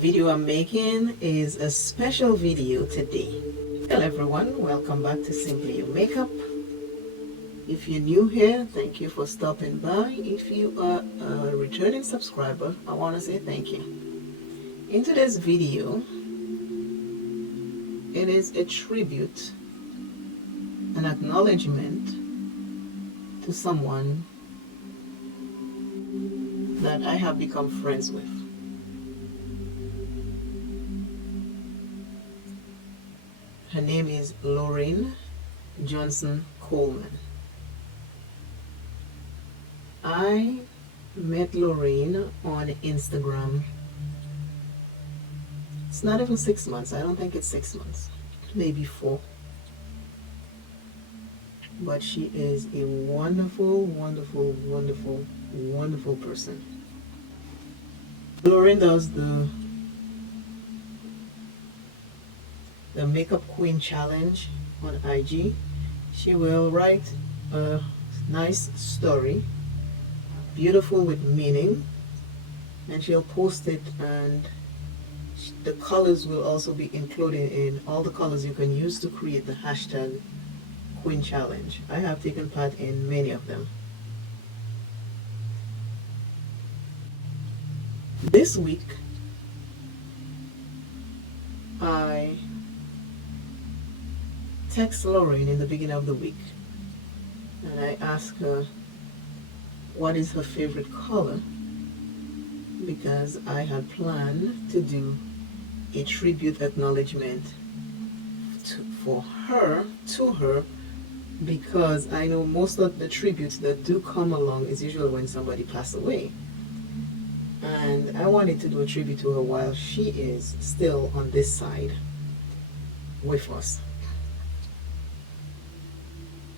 video I'm making is a special video today. Hello everyone, welcome back to Simply You Makeup. If you're new here, thank you for stopping by. If you are a returning subscriber, I want to say thank you. In today's video, it is a tribute, an acknowledgement to someone that I have become friends with. Her name is LORRAINE Johnson Coleman. I met LORRAINE on Instagram. It's not even 6 months. I don't think it's 6 months. Maybe 4. But she is a wonderful, wonderful, wonderful, wonderful person. LORRAINE does the Makeup Queen Challenge on IG. She will write a nice story, beautiful with meaning, and she'll post it, and the colors will also be included in all the colors you can use to create the hashtag Queen Challenge. I have taken part in many of them. This week I text LORRAINE in the beginning of the week and I asked her what is her favorite color, because I had planned to do a tribute acknowledgement to her, because I know most of the tributes that do come along is usually when somebody passed away, and I wanted to do a tribute to her while she is still on this side with us.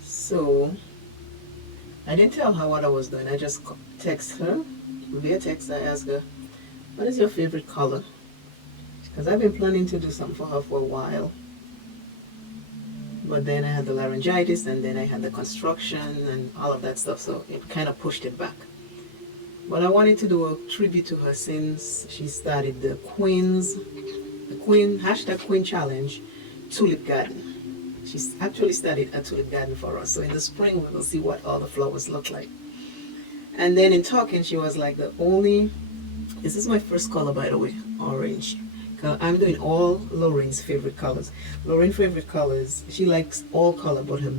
So I didn't tell her what I was doing. I just text her via text. I asked her, what is your favorite color? Because I've been planning to do something for her for a while, but then I had the laryngitis, and then I had the construction and all of that stuff, so it kind of pushed it back. But I wanted to do a tribute to her since she started the hashtag Queen Challenge Tulip Garden. She's actually started a tulip garden for us, so in the spring we will see what all the flowers look like. And then in talking, she was like, this is my first color, by the way, orange. I'm doing all LORRAINE's favorite colors. LORRAINE's favorite colors, she likes all color, but her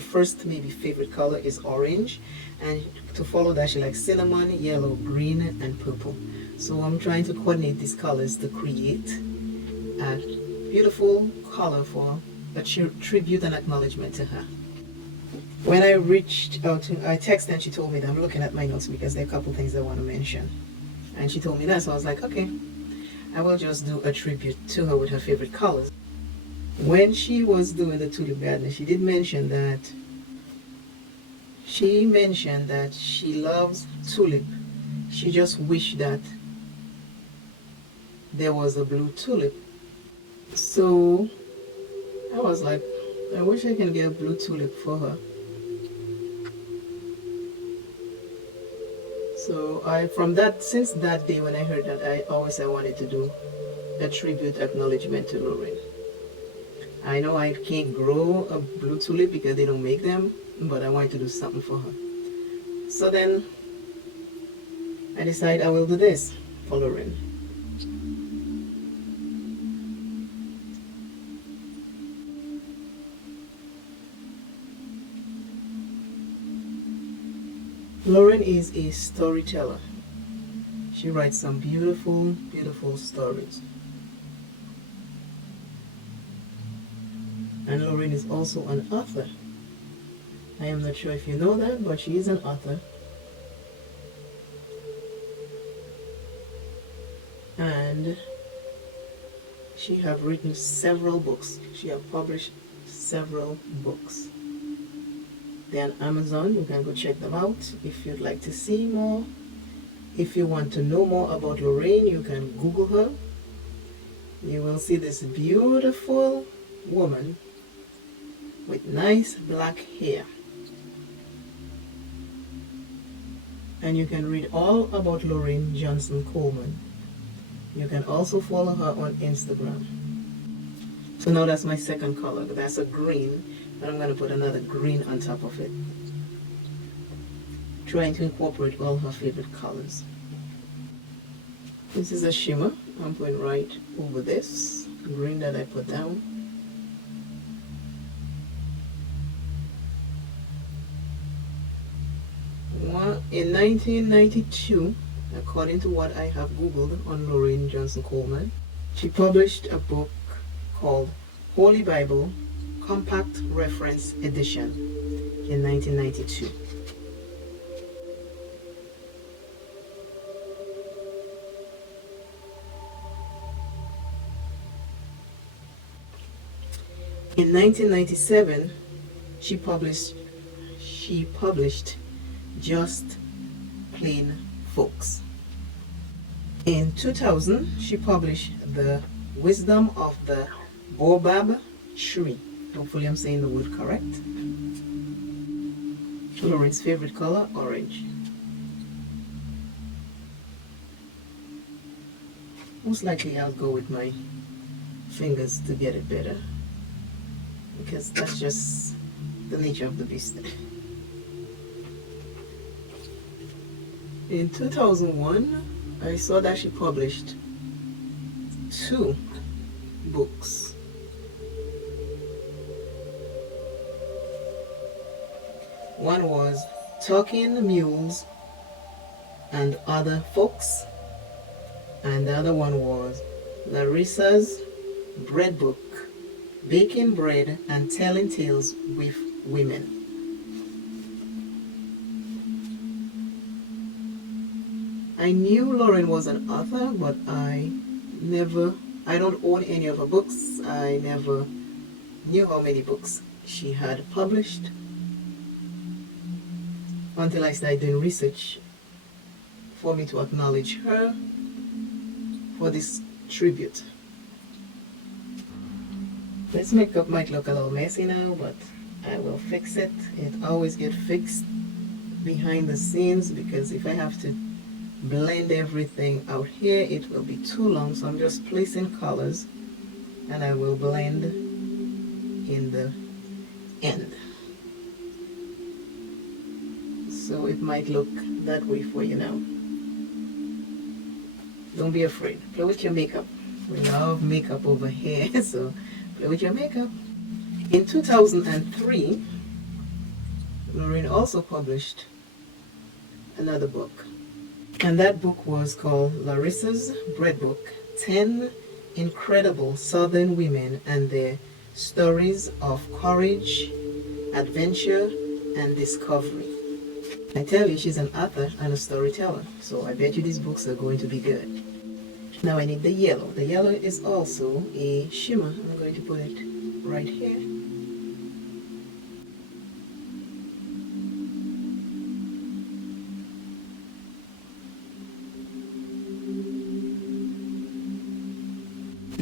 first maybe favorite color is orange, and to follow that she likes cinnamon, yellow, green, and purple. So I'm trying to coordinate these colors to create a beautiful color for a tribute and acknowledgement to her. When I reached out I texted and she told me that I'm looking at my notes because there are a couple things I want to mention, and she told me that, so I was like, okay, I will just do a tribute to her with her favorite colors. When she was doing the tulip garden, she did mention that she loves tulip. She just wished that there was a blue tulip. So I was like, I wish I can get a blue tulip for her. So since that day when I heard that, I wanted to do a tribute acknowledgement to LORRAINE. I know I can't grow a blue tulip because they don't make them, but I wanted to do something for her. So then I decided I will do this for LORRAINE. LORRAINE is a storyteller. She writes some beautiful, beautiful stories. And LORRAINE is also an author. I am not sure if you know that, but she is an author. And she have written several books. She have published several books. They're on Amazon. You can go check them out if you'd like to see more. If you want to know more about LORRAINE, you can Google her. You will see this beautiful woman with nice black hair. And you can read all about LORRAINE Johnson Coleman You can also follow her on Instagram. So now that's my second color. That's a green, and I'm going to put another green on top of it. Trying to incorporate all her favorite colors. This is a shimmer. I'm going right over this green that I put down. In 1992, according to what I have Googled on LORRAINE Johnson Coleman, she published a book called Holy Bible Compact Reference Edition in 1992. In 1997, she published Just Plain Folks. In 2000, she published The Wisdom of the Baobab Tree. Hopefully I'm saying the word correct. LORRAINE's favorite color, orange. Most likely I'll go with my fingers to get it better, because that's just the nature of the beast. In 2001, I saw that she published 2 books. One was Talking Mules and Other Folks, and the other one was Larissa's Bread Book, Baking Bread and Telling Tales with Women. I knew LORRAINE was an author, but I don't own any of her books. I never knew how many books she had published until I started doing research for me to acknowledge her for this tribute. This makeup might look a little messy now, but I will fix it. It always gets fixed behind the scenes, because if I have to blend everything out here, it will be too long. So I'm just placing colors and I will blend in the end. So it might look that way for you now. Don't be afraid. Play with your makeup. We love makeup over here, so play with your makeup. In 2003, LORRAINE also published another book. And that book was called Larissa's Bread Book, 10 Incredible Southern Women and Their Stories of Courage, Adventure, and Discovery. I tell you, she's an author and a storyteller, so I bet you these books are going to be good. Now I need the yellow. The yellow is also a shimmer. I'm going to put it right here.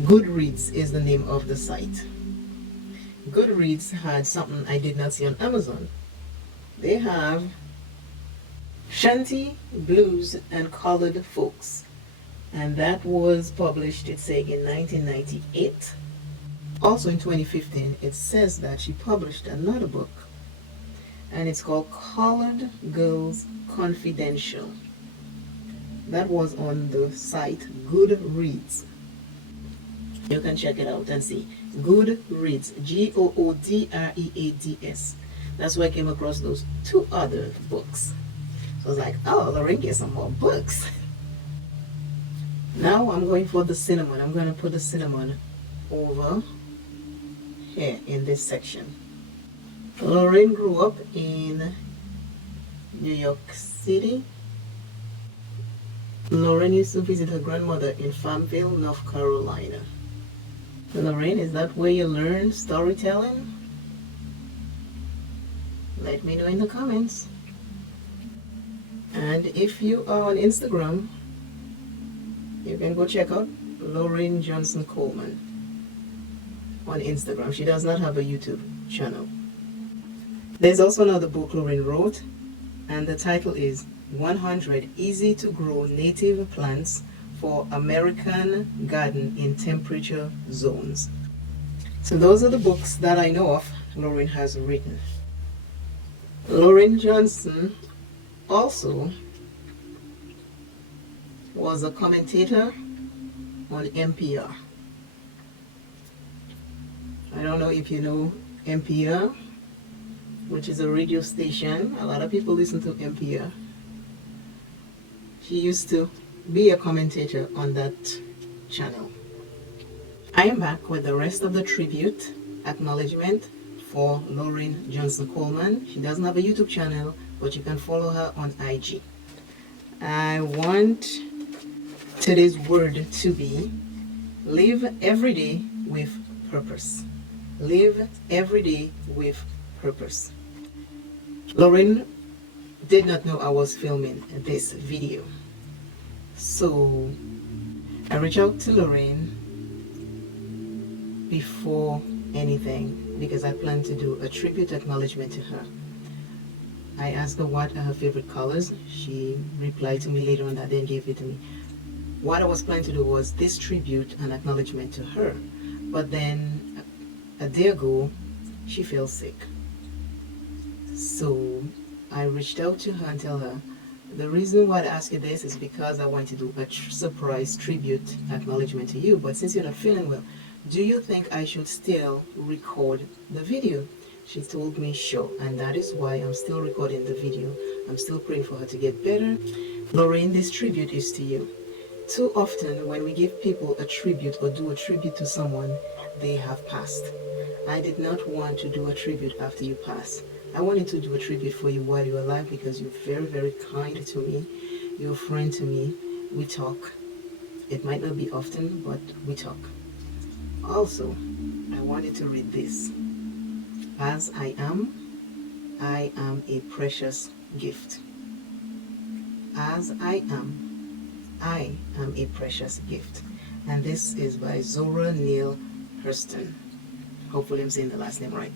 Goodreads is the name of the site. Goodreads had something I did not see on Amazon. They have Shanty, Blues, and Colored Folks. And that was published, it's saying, in 1998. Also in 2015, it says that she published another book. And it's called Colored Girls Confidential. That was on the site Goodreads. You can check it out and see. Goodreads, Goodreads. That's where I came across those 2 other books. So I was like, oh, LORRAINE gets some more books. Now I'm going for the cinnamon. I'm going to put the cinnamon over here in this section. LORRAINE grew up in New York City. LORRAINE used to visit her grandmother in Farmville, North Carolina. LORRAINE, is that where you learn storytelling? Let me know in the comments. And if you are on Instagram, you can go check out LORRAINE Johnson Coleman on Instagram. She does not have a YouTube channel. There's also another book LORRAINE wrote, and the title is 100 Easy to Grow Native Plants for American Garden in Temperature Zones. So those are the books that I know of LORRAINE has written. LORRAINE Johnson also was a commentator on NPR. I don't know if you know NPR, which is a radio station. A lot of people listen to NPR. She used to be a commentator on that channel. I am back with the rest of the tribute acknowledgement for LORRAINE Johnson Coleman. She doesn't have a YouTube channel, but you can follow her on IG. I want today's word to be live every day with purpose. Live every day with purpose. LORRAINE did not know I was filming this video. So I reached out to LORRAINE before anything because I plan to do a tribute acknowledgement to her. I asked her what are her favorite colors. She replied to me later on that day and gave it to me. What I was planning to do was this tribute and acknowledgement to her. But then a day ago, she fell sick. So I reached out to her and tell her, the reason why I asked you this is because I want to do a surprise tribute acknowledgement to you. But since you're not feeling well, do you think I should still record the video? She told me sure, and that is why I'm still recording the video. I'm still praying for her to get better. LORRAINE, this tribute is to you. Too often when we give people a tribute or do a tribute to someone, they have passed. I did not want to do a tribute after you pass. I wanted to do a tribute for you while you're alive because you're very, very kind to me. You're a friend to me. We talk. It might not be often, but we talk. Also, I wanted to read this. As I am a precious gift. As I am a precious gift. And this is by Zora Neale Hurston. Hopefully I'm saying the last name right.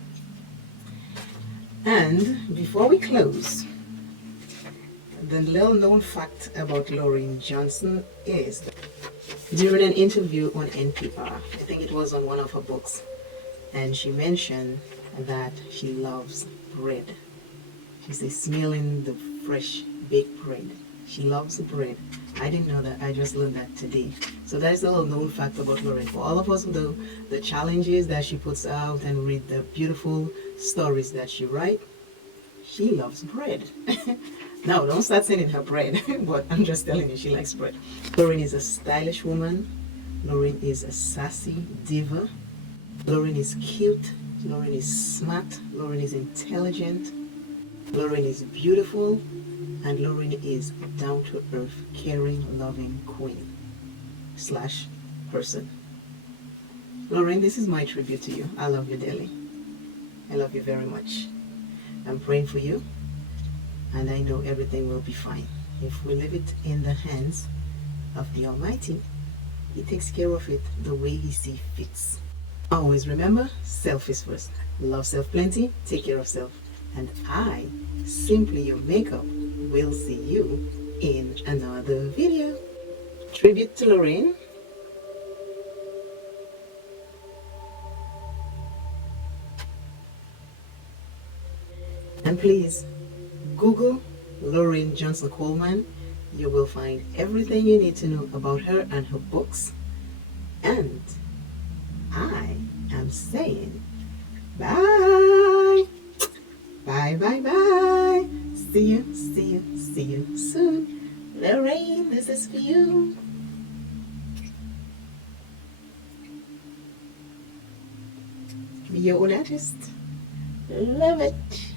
And before we close, the little known fact about LORRAINE Johnson is that during an interview on NPR, I think it was on one of her books, and she mentioned that she loves bread. She says smelling the fresh baked bread. She loves bread. I didn't know that. I just learned that today. So that is a little known fact about LORRAINE. For all of us who know the challenges that she puts out and read the beautiful stories that she writes, she loves bread. Now, don't start sending her bread, but I'm just telling you, she likes bread. LORRAINE is a stylish woman. LORRAINE is a sassy diva. LORRAINE is cute. LORRAINE is smart. LORRAINE is intelligent. LORRAINE is beautiful. And LORRAINE is down-to-earth, caring, loving queen / person. LORRAINE, this is my tribute to you. I love you dearly. I love you very much. I'm praying for you, and I know everything will be fine. If we leave it in the hands of the Almighty, He takes care of it the way He sees fit. Always remember, self is first. Love self plenty, take care of self. And I, Simply Your Makeup, will see you in another video. Tribute to LORRAINE. And please Google LORRAINE Johnson Coleman. You will find everything you need to know about her and her books. And I am saying bye. Bye, bye, bye. See you soon. LORRAINE, this is for you. Be your own artist. Love it.